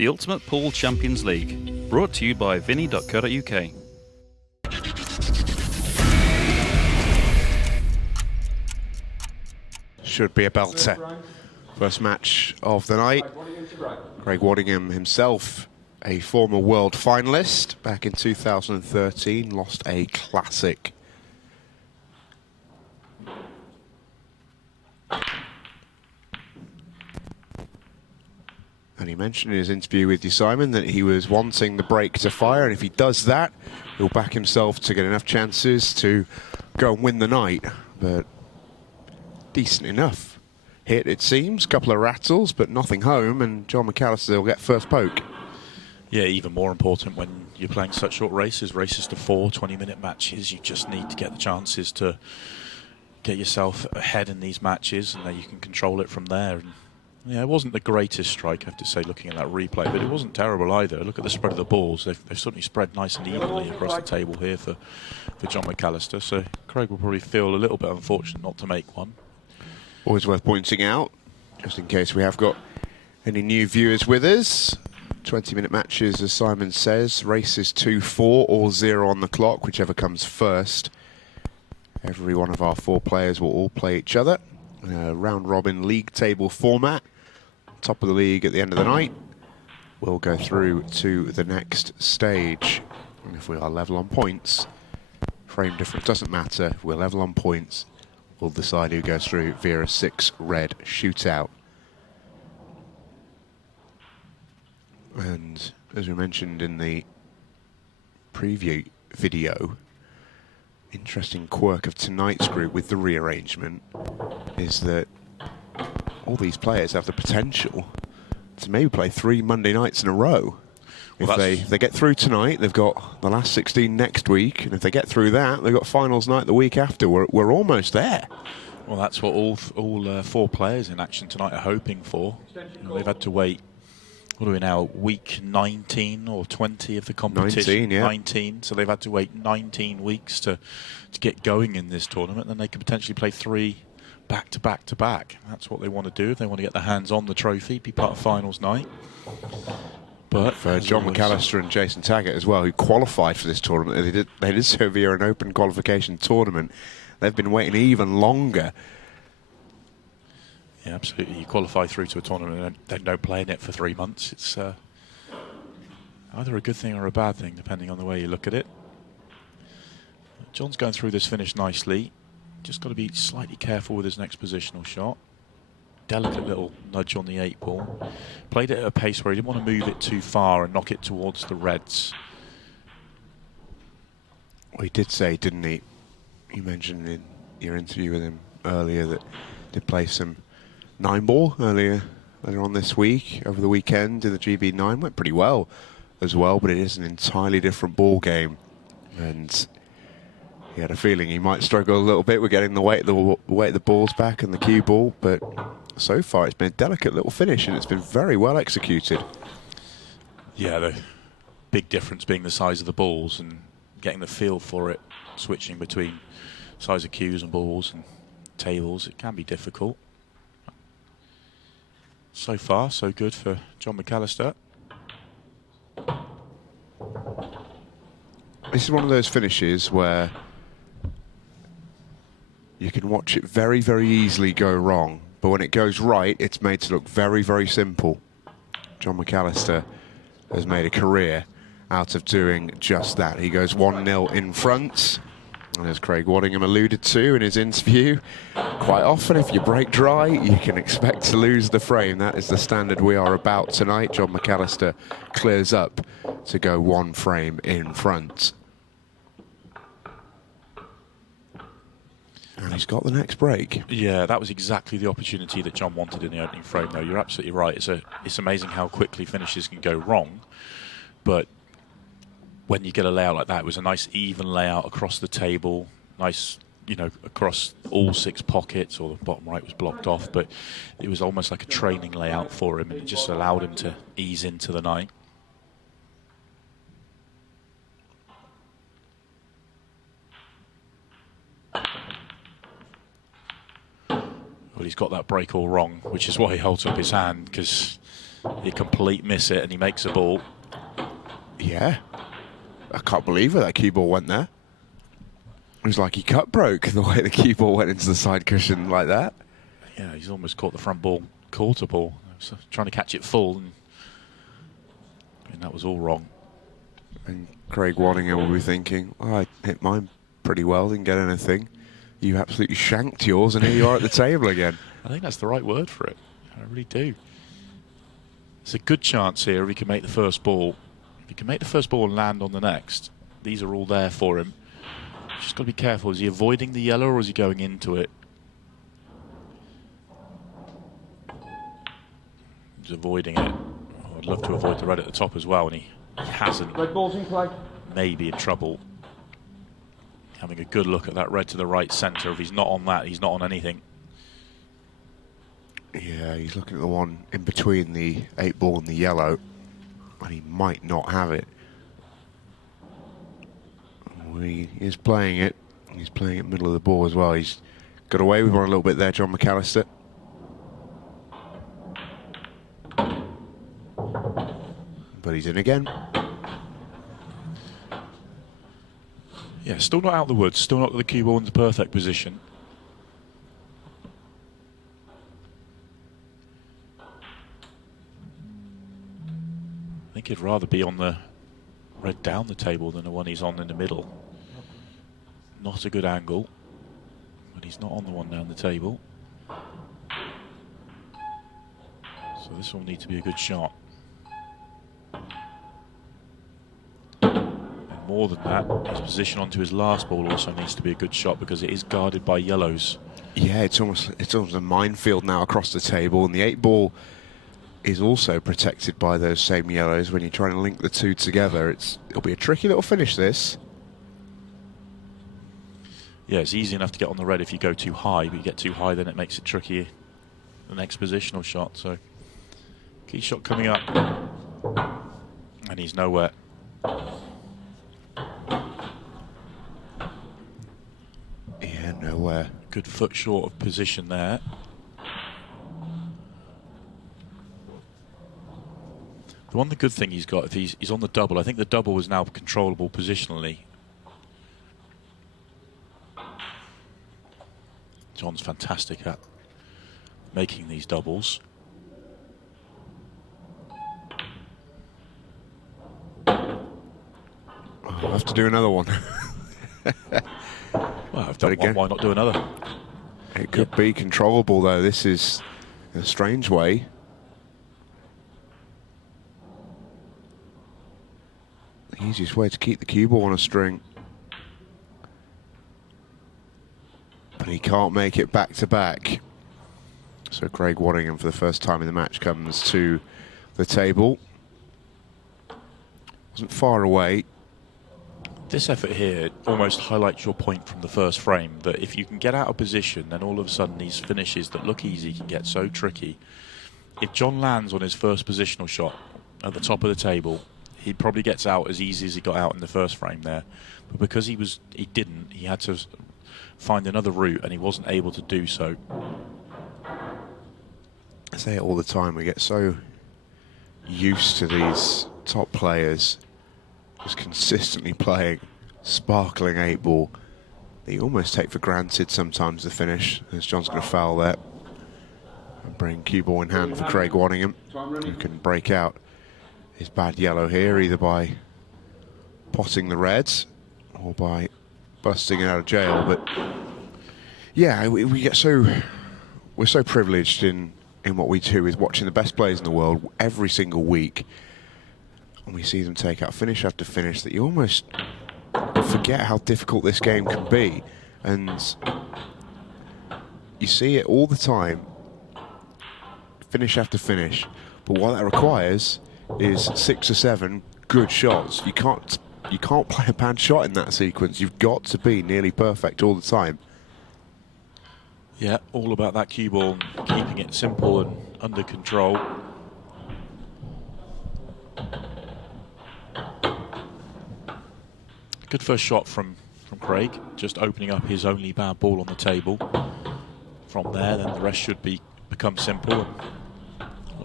The Ultimate Pool Champions League, brought to you by vinny.co.uk. Should be a belter. First match of the night. Craig Waddingham himself, a former world finalist back in 2013, lost a classic. And he mentioned in his interview with you, Simon, that he was wanting the break to fire, and if he does that, he'll back himself to get enough chances to go and win the night. But decent enough hit, it seems. Couple of rattles, but nothing home, and Jon McAllister will get first poke. Yeah, even more important when you're playing such short races to 4 20-minute matches. You just need to get the chances to get yourself ahead in these matches, and then you can control it from there. And yeah, it wasn't the greatest strike, I have to say, looking at that replay, but it wasn't terrible either. Look at the spread of the balls. They've certainly spread nice and evenly across the table here for Jon McAllister. So Craig will probably feel a little bit unfortunate not to make one. Always worth pointing out, just in case we have got any new viewers with us. 20-minute matches, as Simon says. Races 2, 4, or 0 on the clock, whichever comes first. Every one of our 4 players will all play each other. Round-robin league table format. Top of the league at the end of the night. We'll go through to the next stage. And if we are level on points, frame difference doesn't matter. If we're level on points, we'll decide who goes through via a 6-red shootout. And as we mentioned in the preview video, interesting quirk of tonight's group with the rearrangement is that all these players have the potential to maybe play 3 Monday nights in a row. Well, if they get through tonight, they've got the last 16 next week, and if they get through that, they've got finals night the week after. We're almost there. Well, that's what all 4 players in action tonight are hoping for. They've had to wait, what are we now, week 19 or 20 of the competition? 19, yeah. 19, so they've had to wait 19 weeks to get going in this tournament, and they could potentially play 3 back to back to back. That's what they want to do if they want to get their hands on the trophy, be part of finals night. But for Jon McAllister and Jason Taggart as well, who qualified for this tournament, they did so via an open qualification tournament. They've been waiting even longer. Yeah, absolutely. You qualify through to a tournament and then don't play in it for 3 months. It's either a good thing or a bad thing, depending on the way you look at it. Jon's going through this finish nicely. Just got to be slightly careful with his next positional shot. Delicate little nudge on the 8 ball. Played it at a pace where he didn't want to move it too far and knock it towards the reds. Well, he did say, didn't he? You mentioned in your interview with him earlier that he did play some 9 ball earlier on this week, over the weekend in the GB9. Went pretty well as well, but it is an entirely different ball game. And he had a feeling he might struggle a little bit with getting the weight of the balls back and the cue ball, but so far it's been a delicate little finish and it's been very well executed. Yeah, the big difference being the size of the balls and getting the feel for it, switching between size of cues and balls and tables. It can be difficult. So far, so good for Jon McAllister. This is one of those finishes where you can watch it very, very easily go wrong, but when it goes right, it's made to look very, very simple. Jon McAllister has made a career out of doing just that. He goes 1-0 in front, and as Craig Waddingham alluded to in his interview, quite often if you break dry, you can expect to lose the frame. That is the standard we are about tonight. Jon McAllister clears up to go 1 frame in front. And he's got the next break. Yeah, that was exactly the opportunity that Jon wanted in the opening frame, though. You're absolutely right. It's amazing how quickly finishes can go wrong. But when you get a layout like that, it was a nice even layout across the table, nice, across all 6 pockets, or the bottom right was blocked off, but it was almost like a training layout for him, and it just allowed him to ease into the night. Well, he's got that break all wrong, which is why he holds up his hand, because You complete miss it and he makes a ball. Yeah. I can't believe where that cue ball went there. It was like he cut broke the way the cue ball went into the side cushion like that. Yeah, he's almost caught the front ball quarter ball. So trying to catch it full, and that was all wrong. And Craig Waddingham will be thinking, oh, I hit mine pretty well, didn't get anything. You absolutely shanked yours, and here you are at the table again. I think that's the right word for it. I really do. It's a good chance here if he can make the first ball. If he can make the first ball and land on the next, these are all there for him. Just got to be careful. Is he avoiding the yellow or is he going into it? He's avoiding it. Oh, I'd love to avoid the red at the top as well, and he hasn't. Red ball's in play. Maybe in trouble. Having a good look at that red to the right centre. If he's not on that, he's not on anything. Yeah, he's looking at the one in between the 8 ball and the yellow, and he might not have it. He is playing it. He's playing it middle of the ball as well. He's got away with one a little bit there, Jon McAllister. But he's in again. Yeah, still not out of the woods. Still not got the cue ball into perfect position. I think he'd rather be on the red down the table than the one he's on in the middle. Not a good angle, but he's not on the one down the table. So this will need to be a good shot. And more than that, his position onto his last ball also needs to be a good shot because it is guarded by yellows. Yeah, it's almost a minefield now across the table, and the 8 ball is also protected by those same yellows. When you're trying to link the two together, it'll be a tricky little finish, this. Yeah, it's easy enough to get on the red if you go too high, but you get too high, then it makes it tricky, the next positional shot. So, key shot coming up, and he's nowhere. Yeah, nowhere. Good foot short of position there. The good thing he's got, if he's on the double, I think the double is now controllable positionally. Jon's fantastic at making these doubles. I'll have to do another one. Well, I've done one, why not do another? It could be controllable, though. This is, in a strange way, the easiest way to keep the cue ball on a string. But he can't make it back to back. So Craig Waddingham, for the first time in the match, comes to the table. Wasn't far away. This effort here almost highlights your point from the first frame, that if you can get out of position, then all of a sudden these finishes that look easy can get so tricky. If Jon lands on his first positional shot at the top of the table, he probably gets out as easy as he got out in the first frame there. But because he didn't, he had to find another route, and he wasn't able to do so. I say it all the time, we get so used to these top players just consistently playing sparkling 8 ball that you almost take for granted sometimes the finish, as Jon's going to foul there and bring cue ball in hand for Craig Waddingham, who can break out his bad yellow here either by potting the reds or by busting it out of jail. But yeah, we get we're so privileged in what we do with watching the best players in the world every single week, and we see them take out finish after finish that you almost forget how difficult this game can be. And you see it all the time, finish after finish, but what that requires is 6 or 7 good shots. You can't play a bad shot in that sequence. You've got to be nearly perfect all the time. Yeah, all about that cue ball, and keeping it simple and under control. Good first shot from Craig, just opening up his only bad ball on the table. From there, then the rest should become simple.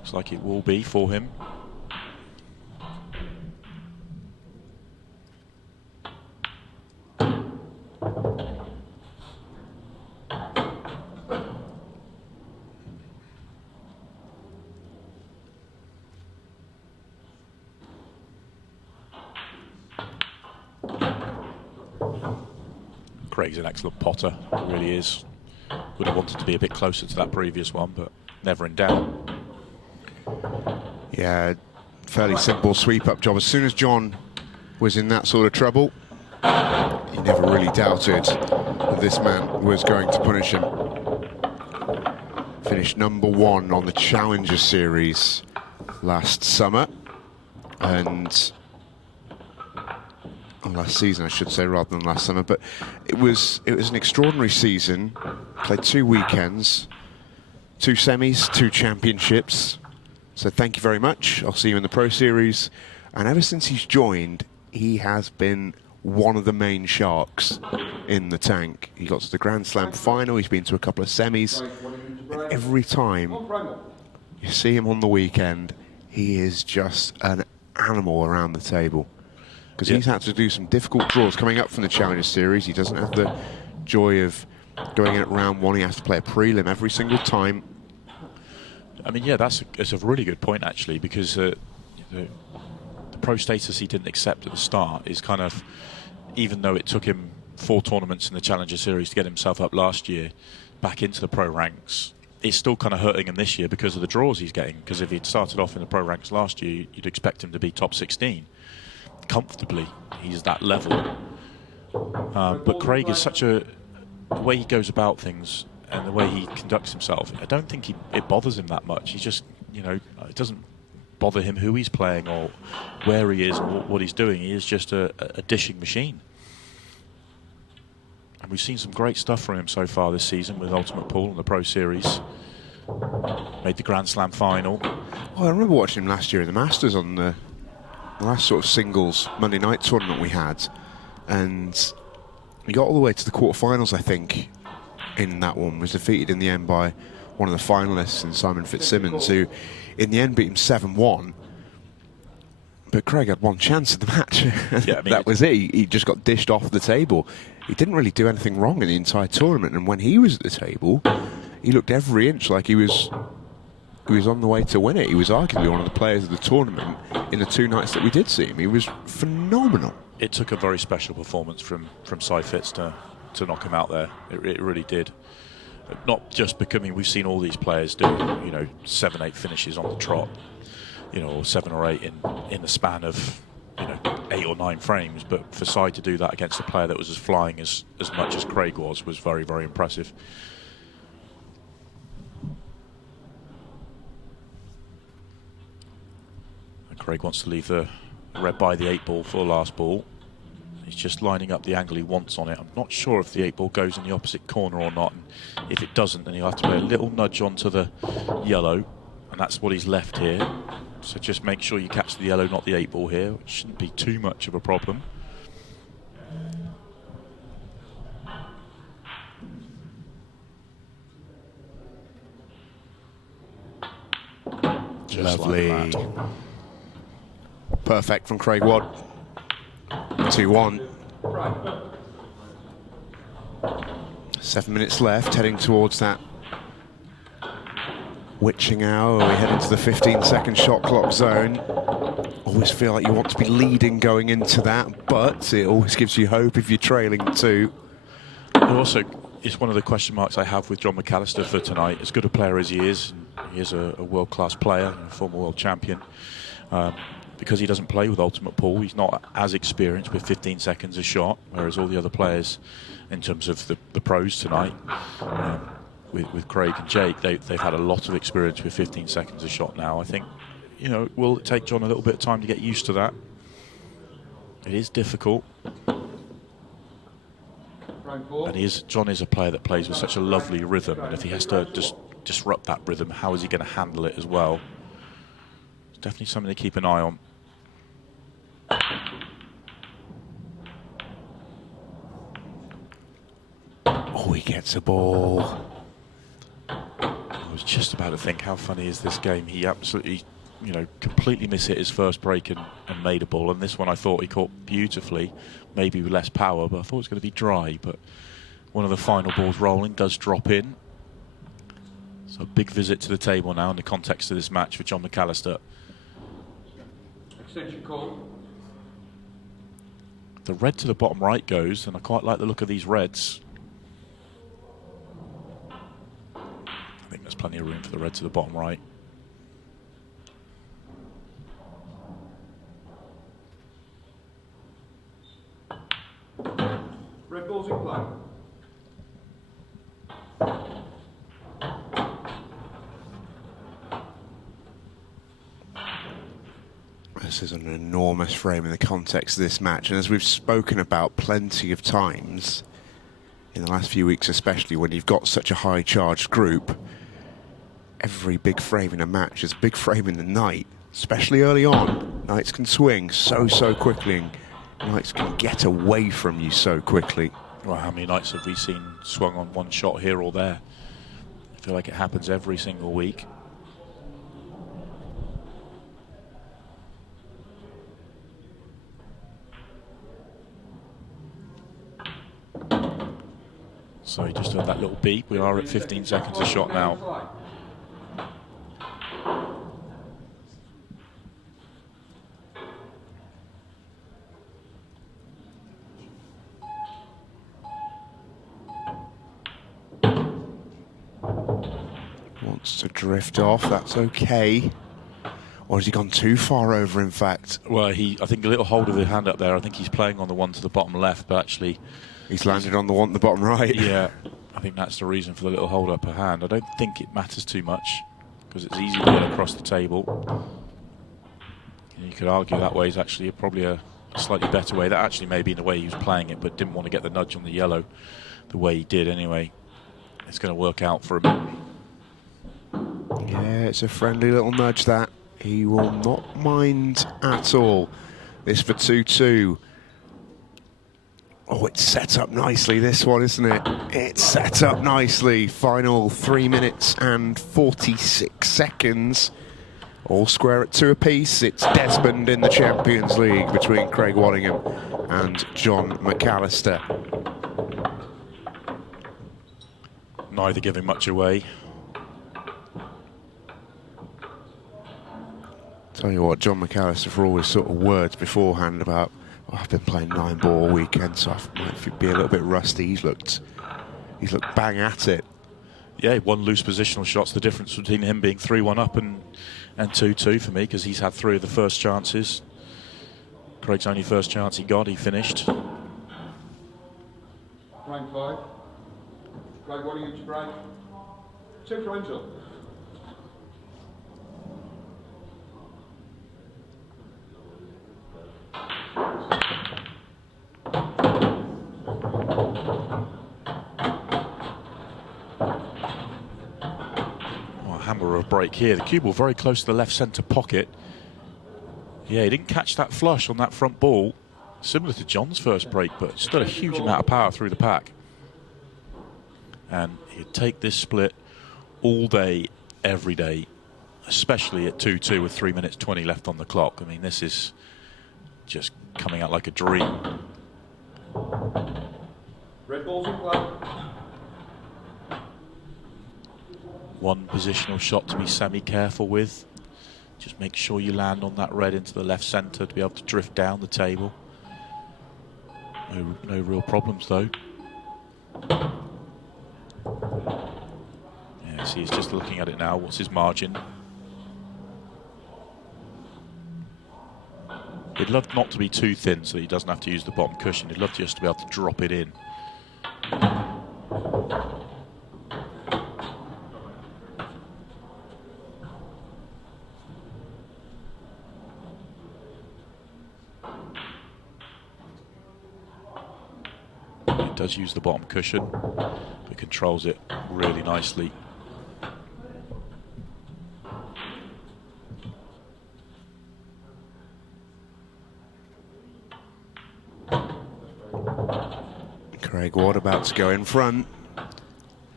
Looks like it will be for him. Craig's an excellent potter, he really is. Would have wanted to be a bit closer to that previous one, but never in doubt. Yeah, fairly simple sweep-up job. As soon as Jon was in that sort of trouble, he never really doubted that this man was going to punish him. Finished #1 on the Challenger Series last summer, and last season, I should say, rather than last summer. But it was an extraordinary season. Played 2 weekends, 2 semis, 2 championships. So thank you very much. I'll see you in the Pro Series. And ever since he's joined, he has been one of the main sharks in the tank. He got to the Grand Slam final. He's been to a couple of semis. And every time you see him on the weekend, he is just an animal around the table. Because he's had to do some difficult draws coming up from the Challenger Series. He doesn't have the joy of going in at round 1. He has to play a prelim every single time. I mean, yeah, that's a really good point, actually, because the pro status he didn't accept at the start is kind of, even though it took him 4 tournaments in the Challenger Series to get himself up last year back into the pro ranks, it's still kind of hurting him this year because of the draws he's getting. Because if he'd started off in the pro ranks last year, you'd expect him to be top 16. Comfortably, he's that level. But Craig is such the way he goes about things and the way he conducts himself, I don't think it bothers him that much. He just, it doesn't bother him who he's playing or where he is or what he's doing. He is just a dishing machine. And we've seen some great stuff from him so far this season with Ultimate Pool and the Pro Series. Made the Grand Slam final. Well, I remember watching him last year in the Masters on the last sort of singles Monday night tournament we had, and he got all the way to the quarterfinals, I think, in that one. Was defeated in the end by one of the finalists in Simon Fitzsimmons, who in the end beat him 7-1. But Craig had one chance at the match. Yeah, I mean, that was it. He just got dished off the table. He didn't really do anything wrong in the entire tournament, and when he was at the table, he looked every inch like he was on the way to win it. He was arguably one of the players of the tournament in the 2 nights that we did see him. He was phenomenal. It took a very special performance from Cy Fitz to knock him out there. It really did. Not just becoming, we've seen all these players do, 7-8 finishes on the trot, or 7 or 8 in the span of, 8 or 9 frames. But for Cy to do that against a player that was as flying as much as Craig was very, very impressive. Craig wants to leave the red by the 8 ball for the last ball. He's just lining up the angle he wants on it. I'm not sure if the 8 ball goes in the opposite corner or not. And if it doesn't, then he'll have to play a little nudge onto the yellow, and that's what he's left here. So just make sure you catch the yellow, not the 8 ball here, which shouldn't be too much of a problem. Just lovely. like that. Perfect from Craig Wadd. 2-1. 7 minutes left, heading towards that witching hour. We head into the 15-second shot clock zone. Always feel like you want to be leading going into that, but it always gives you hope if you're trailing 2. Also, it's one of the question marks I have with Jon McAllister for tonight. As good a player as he is a world-class player, a former world champion. Because he doesn't play with Ultimate Pool, he's not as experienced with 15 seconds a shot, whereas all the other players, in terms of the pros tonight, with Craig and Jake, they've had a lot of experience with 15 seconds a shot now. I think, will it take Jon a little bit of time to get used to that? It is difficult. And Jon is a player that plays with such a lovely rhythm, and if he has to just disrupt that rhythm, how is he going to handle it as well? It's definitely something to keep an eye on. Oh, he gets a ball. was just about to think, how funny is this game? He absolutely, you know, completely mishit his first break and made a ball. And this one I thought he caught beautifully, maybe with less power, but I thought it was going to be dry. But one of the final balls rolling does drop in. So a big visit to the table now in the context of this match for Jon McAllister. Extension call. The red to the bottom right goes, and I quite like the look of these reds. I think there's plenty of room for the red to the bottom right. Red ball's in play. This is an enormous frame in the context of this match, and as we've spoken about plenty of times in the last few weeks, especially when you've got such a high charged group, every big frame in a match is a big frame in the night, especially early on. Knights can swing so quickly, and knights can get away from you so quickly. Well, how many nights have we seen swung on one shot here or there? I feel like it happens every single week. So he just heard that little beep. We are at 15 seconds a shot now. Wants to drift off, that's okay. Or has he gone too far over, in fact? Well, I think a little hold of the hand up there. I think he's playing on the one to the bottom left, but actually He's landed on the one at the bottom right. Yeah, I think that's the reason for the little hold up of hand. I don't think it matters too much because it's easy to get across the table. And you could argue that way is actually probably a slightly better way. That actually may be in the way he was playing it, but didn't want to get the nudge on the yellow the way he did anyway. It's going to work out for him. Yeah, it's a friendly little nudge that. He will not mind at all. This for 2-2. Oh, it's set up nicely, this one, isn't it? It's set up nicely. Final 3 minutes and 46 seconds. All square at 2 apiece. It's Desmond in the Champions League between Craig Waddingham and Jon McAllister. Neither giving much away. Tell you what, Jon McAllister, for all his sort of words beforehand about, oh, I've been playing 9-ball all weekend, so I might be a little bit rusty. He's looked bang at it. Yeah, one loose positional shot's the difference between him being 3-1 up and 2-2 for me, because he's had 3 of the first chances. Craig's only first chance he got, he finished. Frame 5. Craig, what are you to break? 2 frames up. Hammer of a break here. The cue ball very close to the left centre pocket. Yeah, he didn't catch that flush on that front ball, similar to Jon's first break, but still a huge amount of power through the pack. And he'd take this split all day, every day, especially at 2-2 with 3 minutes 20 left on the clock. I mean, this is just coming out like a dream. Red ball's in play. One positional shot to be semi-careful with. Just make sure you land on that red into the left centre to be able to drift down the table. No real problems though. Yeah, see, he's just looking at it now. What's his margin? He'd love not to be too thin so that he doesn't have to use the bottom cushion. He'd love just to be able to drop it in. He does use the bottom cushion, but controls it really nicely. Craig Wadd about to go in front.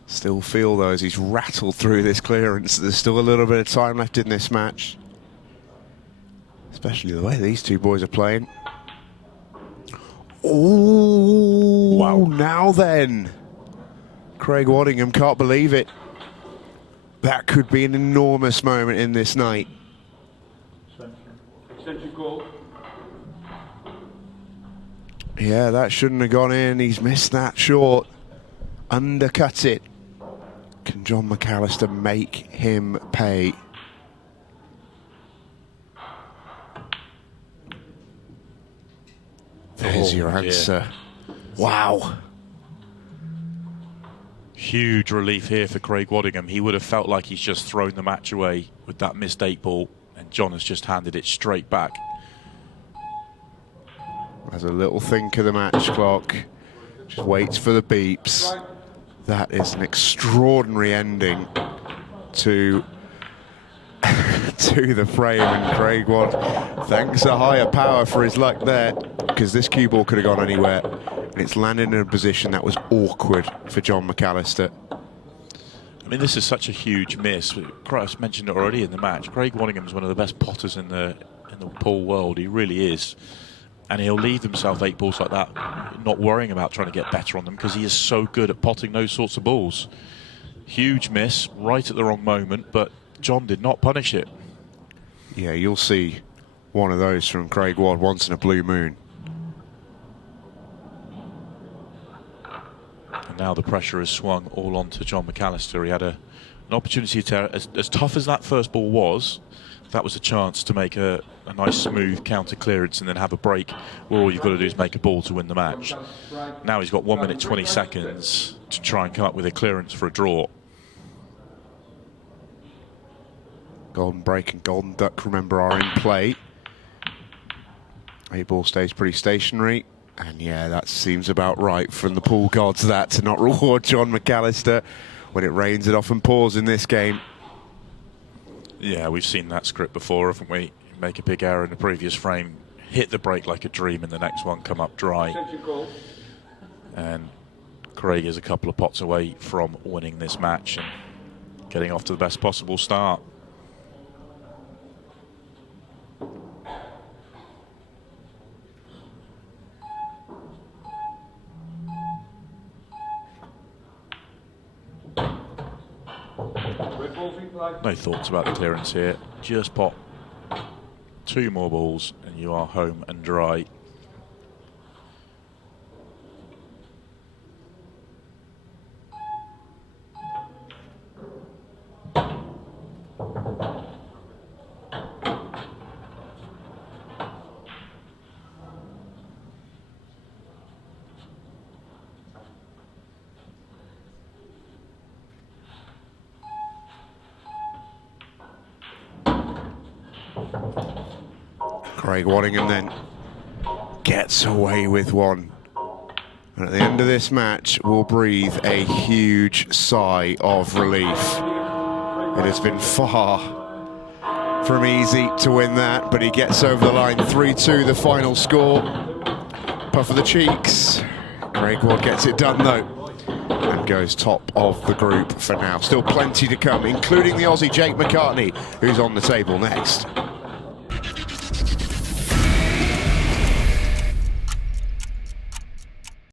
Still feel though as he's rattled through this clearance, there's still a little bit of time left in this match. Especially the way these two boys are playing. Oh, wow. Now then. Craig Waddingham can't believe it. That could be an enormous moment in this night. Extension call. Yeah, that shouldn't have gone in. He's missed that short. Undercut it. Can Jon McAllister make him pay? There's your answer. Wow. Huge relief here for Craig Waddingham. He would have felt like he's just thrown the match away with that missed 8-ball, and Jon has just handed it straight back. Has a little think of the match clock. Just waits for the beeps. That is an extraordinary ending to to the frame, and Craig Wadd thanks a higher power for his luck there, because this cue ball could have gone anywhere, and it's landed in a position that was awkward for Jon McAllister. I mean, this is such a huge miss. I've mentioned it already in the match. Craig Waddingham is one of the best potters in the pool world. He really is. And he'll leave himself 8 balls like that, not worrying about trying to get better on them, because he is so good at potting those sorts of balls. Huge miss, right at the wrong moment, but Jon did not punish it. Yeah, you'll see one of those from Craig Wadd once in a blue moon. And now the pressure has swung all onto Jon McAllister. He had an opportunity to, as tough as that first ball was, that was a chance to make a nice smooth counter clearance and then have a break where all you've got to do is make a ball to win the match. Now he's got 1 minute 20 seconds to try and come up with a clearance for a draw. Golden Break and Golden Duck, remember, are in play. 8 ball stays pretty stationary, and yeah, that seems about right from the pool gods, that to not reward Jon McAllister. When it rains, it often pours in this game. Yeah, we've seen that script before, haven't we? Make a big error in the previous frame, hit the break like a dream, and the next one come up dry. And Craig is a couple of pots away from winning this match and getting off to the best possible start. No thoughts about the clearance here. Just pot 2 more balls and you are home and dry. Craig Waddingham then gets away with one. And at the end of this match, we'll breathe a huge sigh of relief. It has been far from easy to win that, but he gets over the line. 3-2 the final score. Puff of the cheeks. Craig Wadd gets it done though, and goes top of the group for now. Still plenty to come, including the Aussie Jake McCartney, who's on the table next.